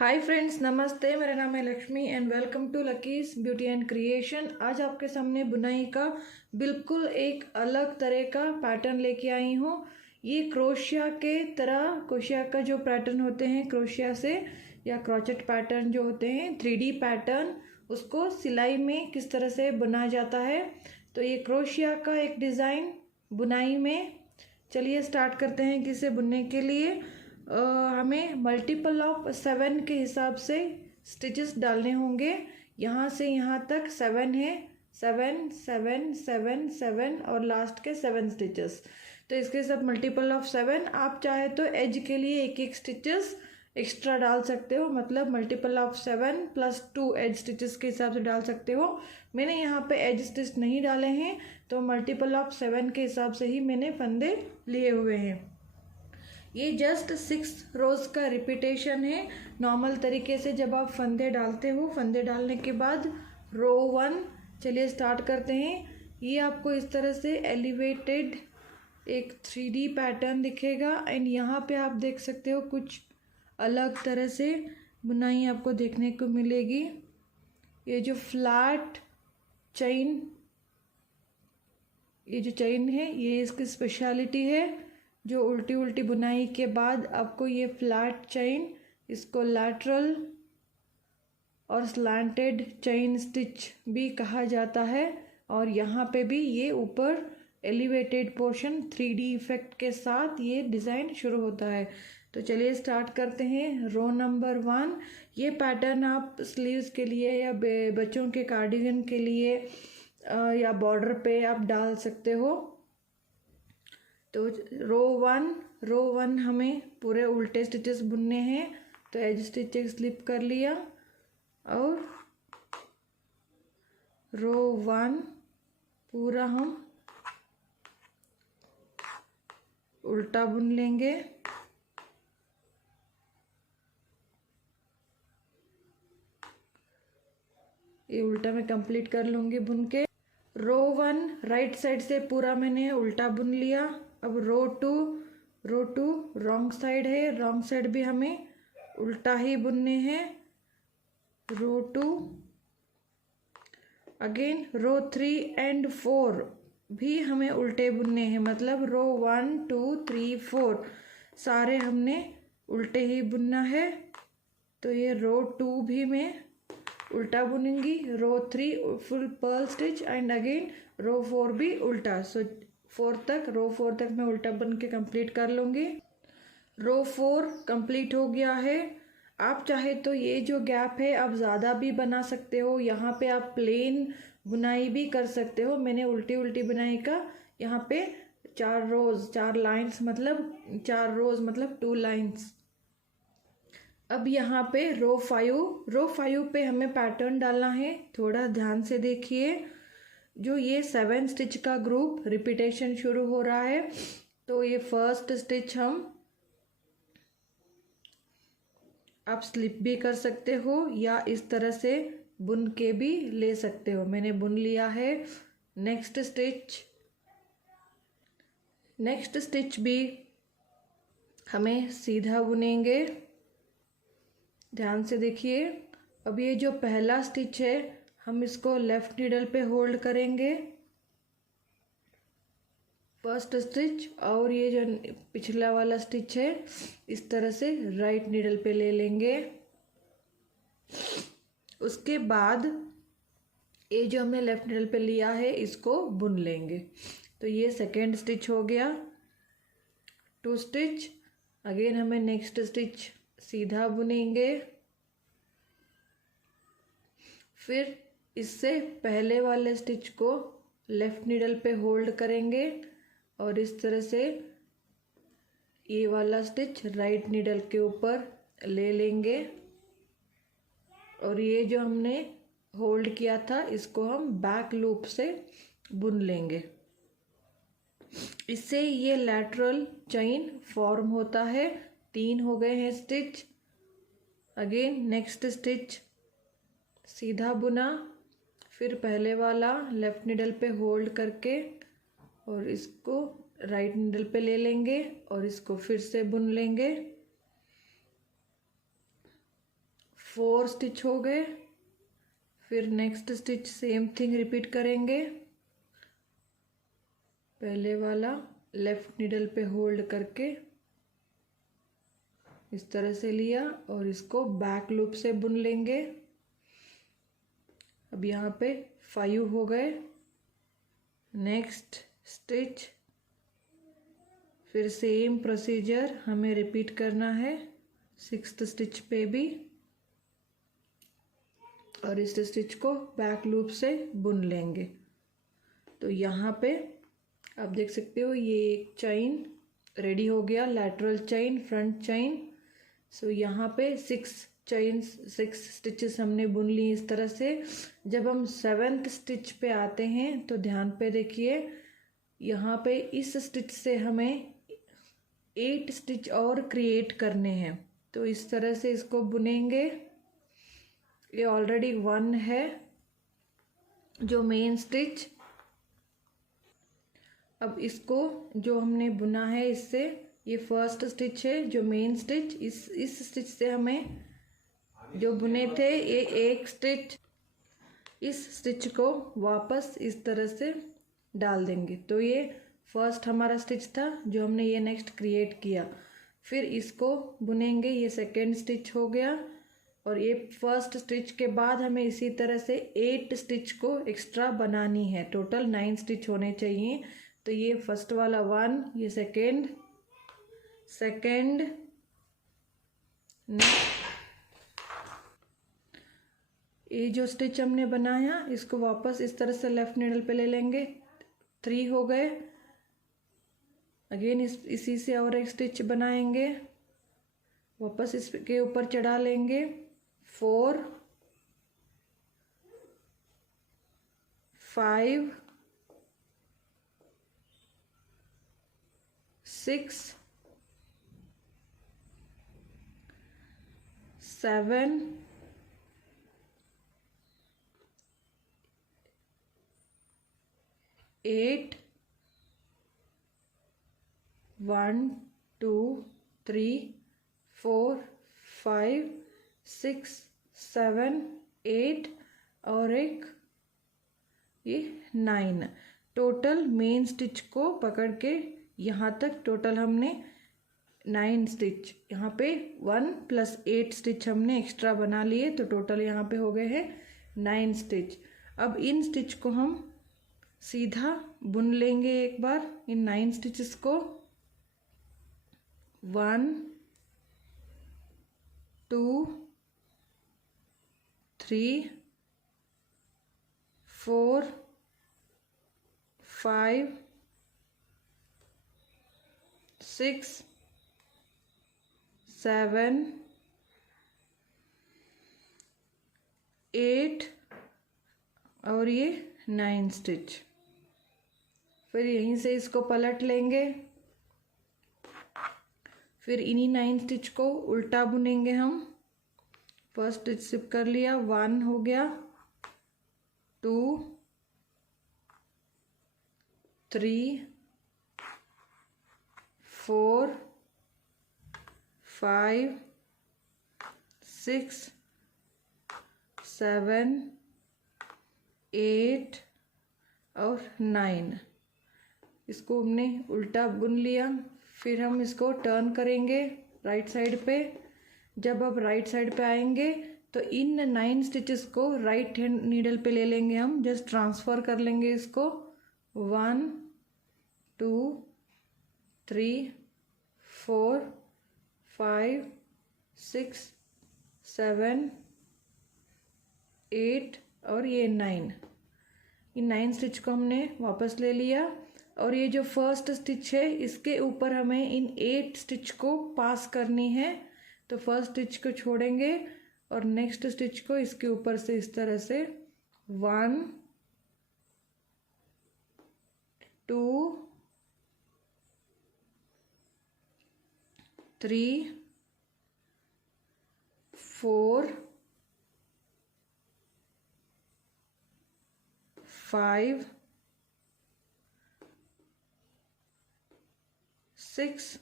Hi friends, नमस्ते। मेरा नाम है Lakshmi and welcome to Lucky's beauty and creation. आज आपके सामने बुनाई का बिल्कुल एक अलग तरह का पैटर्न लेके आई हूँ। ये क्रोशिया के तरह, क्रोशिया का जो पैटर्न होते हैं क्रोशिया से, या क्रोचेट पैटर्न जो होते हैं 3D पैटर्न, उसको सिलाई में किस तरह से बुना जाता है। तो ये क्रोशिया का एक डिज़ाइन बुनाई में, चलिए स्टार्ट करते हैं। कि इसे बुनने के लिए हमें मल्टीपल ऑफ 7 के हिसाब से स्टिचेस डालने होंगे। यहाँ से यहाँ तक 7 है, 7 7 7 7 और लास्ट के 7 स्टिचेस। तो इसके सब मल्टीपल ऑफ 7। आप चाहे तो एज के लिए एक एक स्टिचेस एक्स्ट्रा डाल सकते हो, मतलब multiple of 7 plus 2 as stitches के हिसाब से डाल सकते हो। मैंने यहाँ पे एज स्टिच नहीं डाले हैं, तो मल्टीपल ऑफ 7 के हिसाब से ही मैंने फंदे लिए हुए हैं। ये जस्ट 6 रोज का रिपीटेशन है। नॉर्मल तरीके से जब आप फंदे डालते हो, फंदे डालने के बाद रो 1, चलिए स्टार्ट करते हैं। ये आपको इस तरह से एलिवेटेड एक 3D पैटर्न दिखेगा एंड यहाँ पे आप देख सकते हो कुछ अलग तरह से बुनाई आपको देखने को मिलेगी। ये जो फ्लैट चेन, ये जो चेन है, ये इसकी स्पेशलिटी है। जो उल्टी उल्टी बुनाई के बाद आपको ये फ्लैट चेन, इसको लैटरल और स्लैंटेड चेन स्टिच भी कहा जाता है। और यहाँ पे भी ये ऊपर एलिवेटेड पोर्शन 3D इफेक्ट के साथ ये डिज़ाइन शुरू होता है। तो चलिए स्टार्ट करते हैं। Row number 1। ये पैटर्न आप स्लीव्स के लिए या बच्चों के कार्डिगन के लिए या बॉर्डर पे आप डाल सकते हो। तो रो 1 हमें पूरे उल्टे स्टिचेस बुनने हैं। तो एज स्टिच स्लिप कर लिया और रो 1 पूरा हम उल्टा बुन लेंगे। ये उल्टा मैं कंप्लीट कर लूँगी बुन के। रो 1 राइट साइड से पूरा मैंने उल्टा बुन लिया। अब रो 2 रॉन्ग साइड है, रॉन्ग साइड भी हमें उल्टा ही बुनने हैं। रो 2 अगेन, रो 3 एंड 4 भी हमें उल्टे बुनने हैं, मतलब रो 1 2 3 4 सारे हमने उल्टे ही बुनना है। तो ये रो 2 भी मैं उल्टा बुनूंगी, row 3 full purl stitch and again row 4 भी उल्टा। सो रो 4 तक मैं उल्टा बुन के कंप्लीट कर लूँगी। रो 4 कंप्लीट हो गया है। आप चाहे तो ये जो गैप है आप ज़्यादा भी बना सकते हो, यहाँ पे आप प्लेन बुनाई भी कर सकते हो। मैंने उल्टी उल्टी बुनाई का यहाँ पे 4 लाइन्स, मतलब 4 रोज मतलब 2 लाइन्स। अब यहाँ पे रो 5 पे हमें पैटर्न डालना है। थोड़ा ध्यान से देखिए, जो ये 7 स्टिच का ग्रुप रिपीटेशन शुरू हो रहा है। तो ये फर्स्ट स्टिच आप स्लिप भी कर सकते हो या इस तरह से बुन के भी ले सकते हो। मैंने बुन लिया है। नेक्स्ट स्टिच भी हमें सीधा बुनेंगे। ध्यान से देखिए। अब ये जो पहला स्टिच है हम इसको लेफ्ट नीडल पे होल्ड करेंगे, फर्स्ट स्टिच, और ये जो पिछला वाला स्टिच है इस तरह से राइट नीडल पे ले लेंगे। उसके बाद ये जो हमने लेफ्ट नीडल पे लिया है इसको बुन लेंगे। तो ये सेकेंड स्टिच हो गया। 2 स्टिच, अगेन हमें नेक्स्ट स्टिच सीधा बुनेंगे। फिर इससे पहले वाले स्टिच को लेफ्ट नीडल पे होल्ड करेंगे और इस तरह से ये वाला स्टिच राइट नीडल के ऊपर ले लेंगे। और ये जो हमने होल्ड किया था इसको हम बैक लूप से बुन लेंगे। इससे ये लैटरल चेन फॉर्म होता है। 3 हो गए हैं स्टिच। अगेन नेक्स्ट स्टिच सीधा बुना, फिर पहले वाला लेफ्ट नीडल पे होल्ड करके और इसको राइट नीडल पे ले लेंगे और इसको फिर से बुन लेंगे। 4 स्टिच हो गए। फिर next stitch same thing repeat करेंगे। पहले वाला लेफ्ट नीडल पे होल्ड करके इस तरह से लिया और इसको बैक लूप से बुन लेंगे। अब यहाँ पे 5 हो गए। नेक्स्ट स्टिच, फिर सेम प्रोसीजर हमें रिपीट करना है 6th स्टिच पे भी, और इस स्टिच को बैक लूप से बुन लेंगे। तो यहाँ पे आप देख सकते हो ये एक चेन रेडी हो गया, लैटरल चेन, फ्रंट चेन। सो यहाँ पे 6 स्टिचेस हमने बुन ली इस तरह से। जब हम 7th स्टिच पे आते हैं तो ध्यान पे देखिए, यहाँ पे इस स्टिच से हमें 8 स्टिच और क्रिएट करने हैं। तो इस तरह से इसको बुनेंगे। ये ऑलरेडी 1 है जो मेन स्टिच। अब इसको जो हमने बुना है इससे, ये फर्स्ट स्टिच है जो मेन स्टिच, इस स्टिच से हमें जो बुने थे ये एक स्टिच, इस स्टिच को वापस इस तरह से डाल देंगे। तो ये फर्स्ट हमारा स्टिच था जो हमने ये नेक्स्ट क्रिएट किया। फिर इसको बुनेंगे, ये सेकेंड स्टिच हो गया। और ये फर्स्ट स्टिच के बाद हमें इसी तरह से 8 स्टिच को एक्स्ट्रा बनानी है। टोटल 9 स्टिच होने चाहिए। तो ये फर्स्ट वाला 1, ये सेकेंड, ये जो स्टिच हमने बनाया इसको वापस इस तरह से लेफ्ट नीडल पे ले लेंगे। 3 हो गए। अगेन इसी से और एक स्टिच बनाएंगे, वापस इसके ऊपर चढ़ा लेंगे। 4, 5, 6, 7, 8, 1, 2, 3, 4, 5, 6, 7, 8 और एक ये 9। टोटल मेन स्टिच को पकड़ के यहाँ तक टोटल हमने 9 स्टिच, यहाँ पे 1 + 8 स्टिच हमने एक्स्ट्रा बना लिए। तो टोटल यहाँ पे हो गए हैं 9 स्टिच। अब इन स्टिच को हम सीधा बुन लेंगे एक बार, इन 9 स्टिचेस को। 1, 2, 3, 4, 5, 6, 7, 8 और ये 9 स्टिच। फिर यहीं से इसको पलट लेंगे। फिर इन्हीं 9 स्टिच को उल्टा बुनेंगे हम। फर्स्ट स्टिच सिप कर लिया, 1 हो गया, 2, 3, 4, 5, 6, 7, 8 और 9। इसको हमने उल्टा बुन लिया। फिर हम इसको टर्न करेंगे राइट साइड पे। जब अब राइट साइड पे आएंगे तो इन 9 स्टिचेस को राइट हैंड नीडल पे ले लेंगे हम, जस्ट ट्रांसफ़र कर लेंगे इसको। 1, 2, 3, 4, 5, 6, 7, 8 और ये 9। इन 9 स्टिच को हमने वापस ले लिया। और ये जो फर्स्ट स्टिच है इसके ऊपर हमें इन 8 स्टिच को पास करनी है। तो फर्स्ट स्टिच को छोड़ेंगे और नेक्स्ट स्टिच को इसके ऊपर से इस तरह से 1, 2, 3, 4, 5, 6,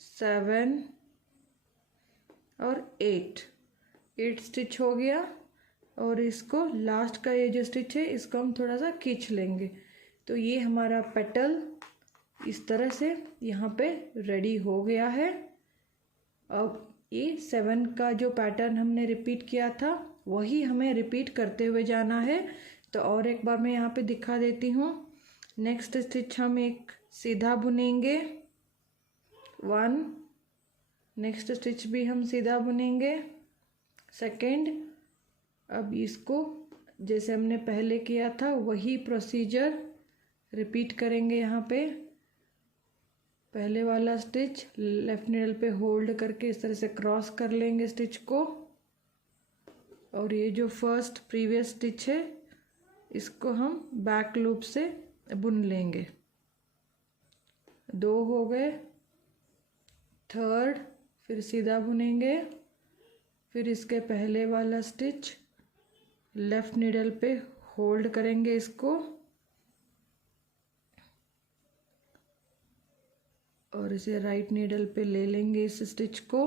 7 और 8 8 स्टिच हो गया। और इसको लास्ट का ये जो स्टिच है इसको हम थोड़ा सा खींच लेंगे। तो ये हमारा पेटल इस तरह से यहाँ पे रेडी हो गया है। अब ये 7 का जो पैटर्न हमने रिपीट किया था वही हमें रिपीट करते हुए जाना है। तो और एक बार मैं यहाँ पे दिखा देती हूँ। नेक्स्ट स्टिच हम एक सीधा बुनेंगे 1, नेक्स्ट स्टिच भी हम सीधा बुनेंगे 2। अब इसको जैसे हमने पहले किया था वही प्रोसीजर रिपीट करेंगे। यहाँ पे पहले वाला स्टिच लेफ्ट नीडल पे होल्ड करके इस तरह से क्रॉस कर लेंगे स्टिच को। और ये जो फर्स्ट प्रीवियस स्टिच है इसको हम बैक लूप से बुन लेंगे। 2 हो गए। 3rd फिर सीधा बुनेंगे। फिर इसके पहले वाला स्टिच लेफ्ट नीडल पे होल्ड करेंगे इसको और इसे राइट नीडल पे ले लेंगे इस स्टिच को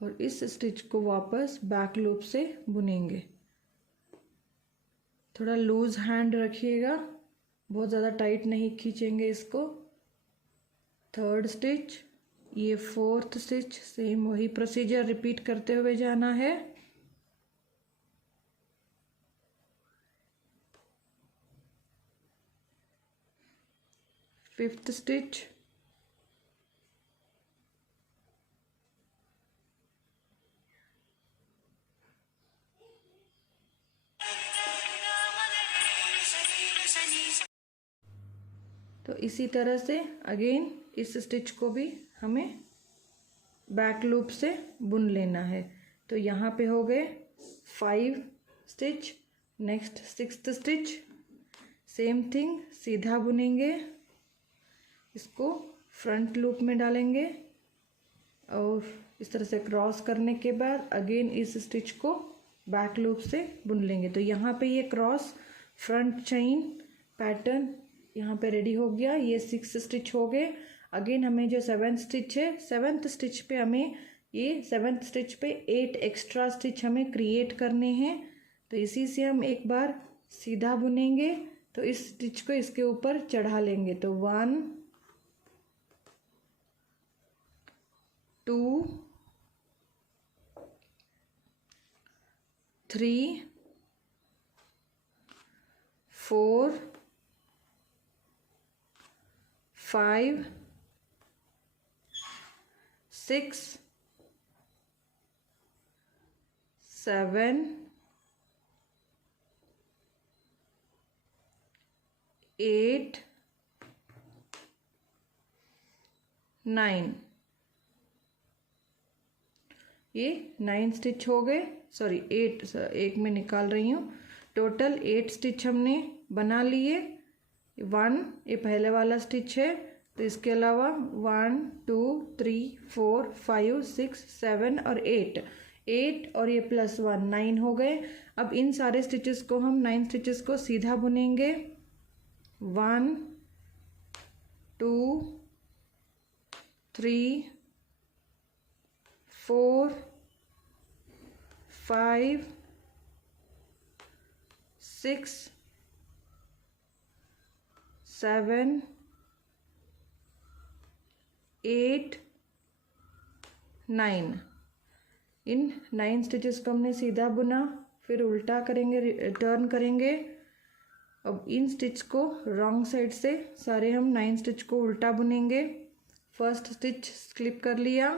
और इस स्टिच को वापस बैक लूप से बुनेंगे। थोड़ा लूज हैंड रखिएगा, बहुत ज़्यादा टाइट नहीं खींचेंगे इसको। 3rd स्टिच, ये 4th स्टिच, सेम वही प्रोसीजर रिपीट करते हुए जाना है। 5th स्टिच, तो इसी तरह से अगेन इस स्टिच को भी हमें बैक लूप से बुन लेना है। तो यहाँ पे हो गए 5 stitch. Next 6th stitch, same thing, सीधा बुनेंगे, इसको फ्रंट लूप में डालेंगे और इस तरह से क्रॉस करने के बाद अगेन इस स्टिच को बैक लूप से बुन लेंगे। तो यहाँ पे ये क्रॉस फ्रंट चेन पैटर्न यहाँ पे रेडी हो गया। ये 6 स्टिच हो गए। अगेन हमें जो 7th स्टिच है, 7th स्टिच पे हमें ये 7th स्टिच पे 8 एक्स्ट्रा स्टिच हमें क्रिएट करने हैं। तो इसी से हम एक बार सीधा बुनेंगे तो इस स्टिच को इसके ऊपर चढ़ा लेंगे। तो 1 2 3 4 5 6 7 8 9, ये 9 स्टिच हो गए। सॉरी 8, एक में निकाल रही हूँ। टोटल 8 स्टिच हमने बना लिए। 1 ये पहले वाला स्टिच है, तो इसके अलावा 1 2 3 4 5 6 7 और 8 और ये +1 9 हो गए। अब इन सारे स्टिचेस को हम 9 स्टिचेस को सीधा बुनेंगे। 1 2 3 4 5 6 7 8 9, इन 9 स्टिचेस को हमने सीधा बुना, फिर उल्टा करेंगे, टर्न करेंगे। अब इन स्टिच को रॉन्ग साइड से सारे हम 9 स्टिच को उल्टा बुनेंगे। फर्स्ट स्टिच स्लिप कर लिया।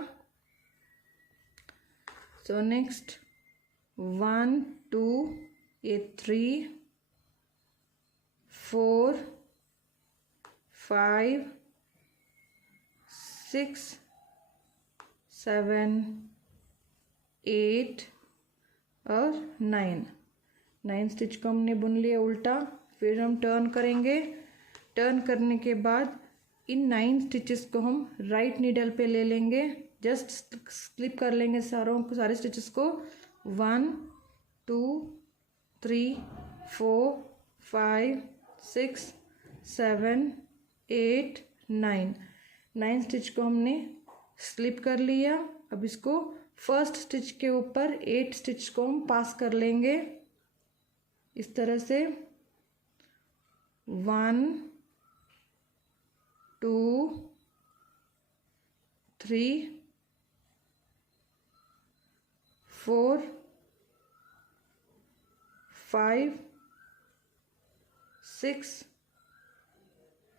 सो नेक्स्ट 1 2 ये 3 4 5 6 7 8 और 9 स्टिच को हमने बुन लिया उल्टा। फिर हम टर्न करेंगे। टर्न करने के बाद इन 9 स्टिचेस को हम राइट नीडल पे ले लेंगे। जस्ट स्लिप कर लेंगे सारे स्टिचेस को। 1 2 3 4 5 6 7 8 9 स्टिच को हमने स्लिप कर लिया। अब इसको फर्स्ट स्टिच के ऊपर 8 स्टिच को हम पास कर लेंगे इस तरह से। 1 2 3 4 5 6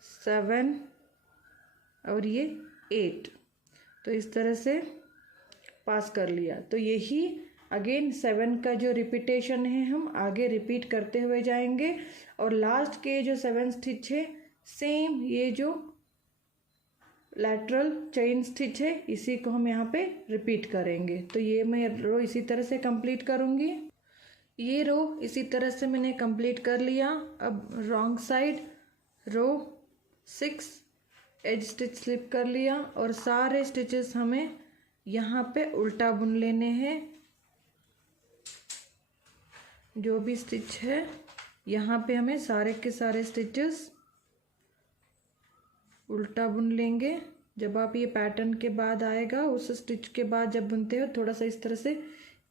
7 और ये 8। तो इस तरह से पास कर लिया। तो यही अगेन 7 का जो रिपीटेशन है हम आगे रिपीट करते हुए जाएंगे। और लास्ट के जो 7 स्टिच है सेम ये जो लैटरल चेन स्टिच है इसी को हम यहाँ पे रिपीट करेंगे। तो ये मैं रो इसी तरह से कंप्लीट करूँगी। ये रो इसी तरह से मैंने कंप्लीट कर लिया। अब रॉन्ग साइड रो 6 एज स्टिच स्लिप कर लिया और सारे स्टिचेस हमें यहाँ पे उल्टा बुन लेने हैं। जो भी स्टिच है यहाँ पे हमें सारे के सारे स्टिचेस उल्टा बुन लेंगे। जब आप ये पैटर्न के बाद आएगा उस स्टिच के बाद जब बुनते हो थोड़ा सा इस तरह से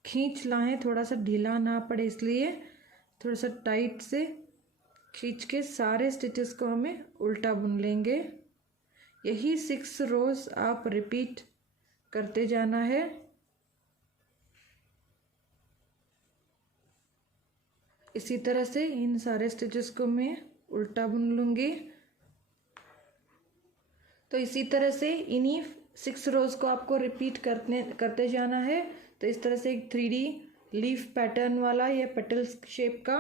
खींच लाएं, थोड़ा सा ढीला ना पड़े इसलिए थोड़ा सा टाइट से खींच के सारे स्टिचेस को हमें उल्टा बुन लेंगे। यही 6 रोज आप रिपीट करते जाना है। इसी तरह से इन सारे स्टिचेस को मैं उल्टा बुन लूँगी। तो इसी तरह से इन्हीं 6 रोज को आपको रिपीट करते जाना है। तो इस तरह से एक 3D लीफ पैटर्न वाला या पेटल्स शेप का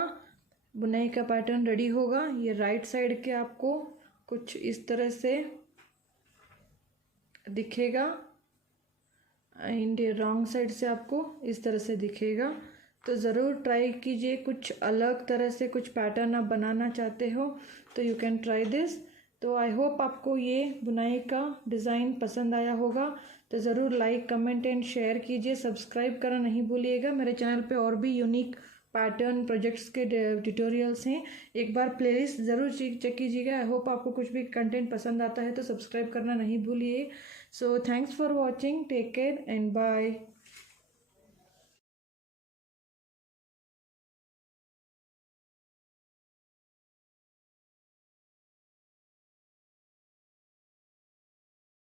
बुनाई का पैटर्न रेडी होगा। ये राइट साइड के आपको कुछ इस तरह से दिखेगा एंड रॉन्ग साइड से आपको इस तरह से दिखेगा। तो ज़रूर ट्राई कीजिए, कुछ अलग तरह से कुछ पैटर्न आप बनाना चाहते हो तो यू कैन ट्राई दिस। तो आई होप आपको ये बुनाई का डिज़ाइन पसंद आया होगा। तो ज़रूर लाइक कमेंट एंड शेयर कीजिए, सब्सक्राइब करना नहीं भूलिएगा। मेरे चैनल पे और भी यूनिक पैटर्न प्रोजेक्ट्स के ट्यूटोरियल्स हैं, एक बार प्लेलिस्ट ज़रूर चेक कीजिएगा। आई होप आपको कुछ भी कंटेंट पसंद आता है तो सब्सक्राइब करना नहीं भूलिए। So thanks for watching, take care and bye.